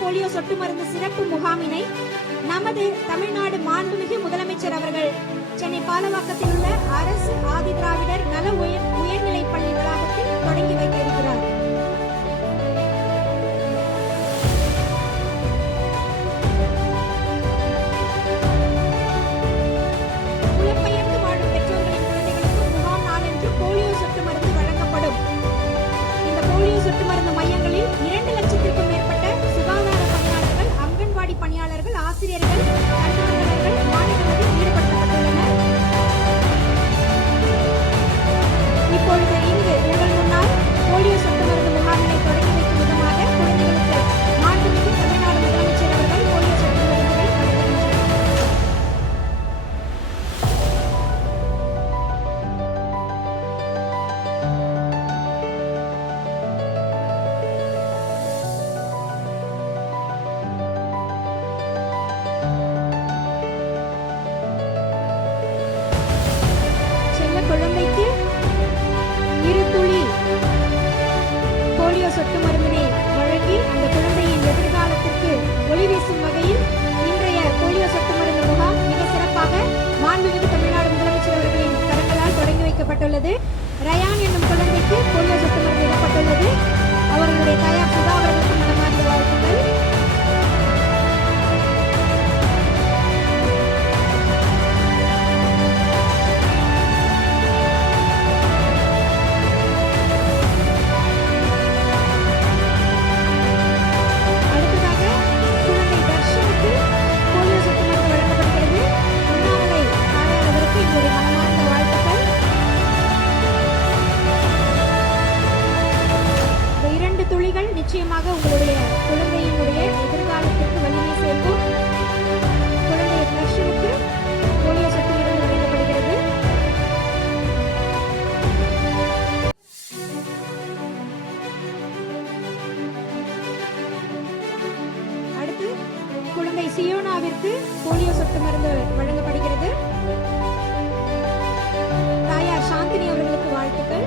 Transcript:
Polio சொட்டு மருந்து சிறப்பு முகாமினை நமது தமிழ்நாடு மாண்புமிகு முதலமைச்சர் அவர்கள் சென்னை பாலவாக்கத்தில் உள்ள அரசு ஆதி திராவிடர் நல உயர்நிலைப் பள்ளி வளாகத்தில் தொடங்கி வைக்க இருக்கிறார். புலம்பெயர்ந்து வாழும் பெற்றோர்களின் குழந்தைகளுக்கு முகாம் நாளன்று போலியோ சொட்டு மருந்து வழங்கப்படும். இந்த போலியோ சொட்டு மருந்து மையங்களில் 2 லட்சத்திற்கும் மேற்பட்ட சுகாதார பணியாளர்கள், அங்கன்வாடி பணியாளர்கள், ஆசிரியர்கள், தன்னார்வலர்கள் மாநிலங்களில் ஈடுபடுத்தப்பட்டுள்ளனர். இப்பொழுது இங்கு உங்கள் முன்னால் போலியோ சொட்டு மருந்து முகாமினை தொடங்கி வைக்கும் விதமாக குழந்தைகளுக்கு மாண்புமிகு தமிழ்நாடு முதலமைச்சர் அவர்கள் போலியோ சொட்டு மருந்துகளை வழங்குகின்றனர். செல்ல குழந்தைக்கு 2 துளி போலியோ சொட்டு மருந்தினை வழங்கி அந்த குழந்தையின் எதிர்காலத்திற்கு ஒளி வீசும் வகையில் இன்றைய போலியோ சொட்டு மருந்து முகாம் மிக சிறப்பாக மாண்புமிகு தமிழ்நாடு முதலமைச்சர் அவர்களின் கரங்களால் தொடங்கி வைக்கப்பட்டுள்ளது. ரயான் என்னும் குழந்தைக்கு போலியோ சொட்டு மருந்து இடப்பட்டுள்ளது. அவர்களுடைய தாயார் சுதா அவர்களுக்கு மனமார்ந்த வாழ்த்துக்கள். அடுத்ததாக குழந்தை தர்ஷனுக்கு போலியோ சொட்டு மருந்து வழங்கப்படுகிறது. அண்ணாமலை தாயார் அவருக்கு எங்களுடைய மனமார்ந்த வாழ்த்துக்கள். இந்த 2 துளிகள் நிச்சயமாக உங்களுடைய குழந்தையினுடைய எதிர்காலத்திற்கு வலிமை சேர்க்கும். குழந்தை தர்ஷனுக்கு போலியோ சொட்டு மருந்து வழங்கப்படுகிறது. அடுத்து குழந்தை சியோனாவிற்கு போலியோ சொட்டு மருந்து வழங்கப்படுகிறது. தாயார் சாந்தினி அவர்களுக்கு வாழ்த்துக்கள்.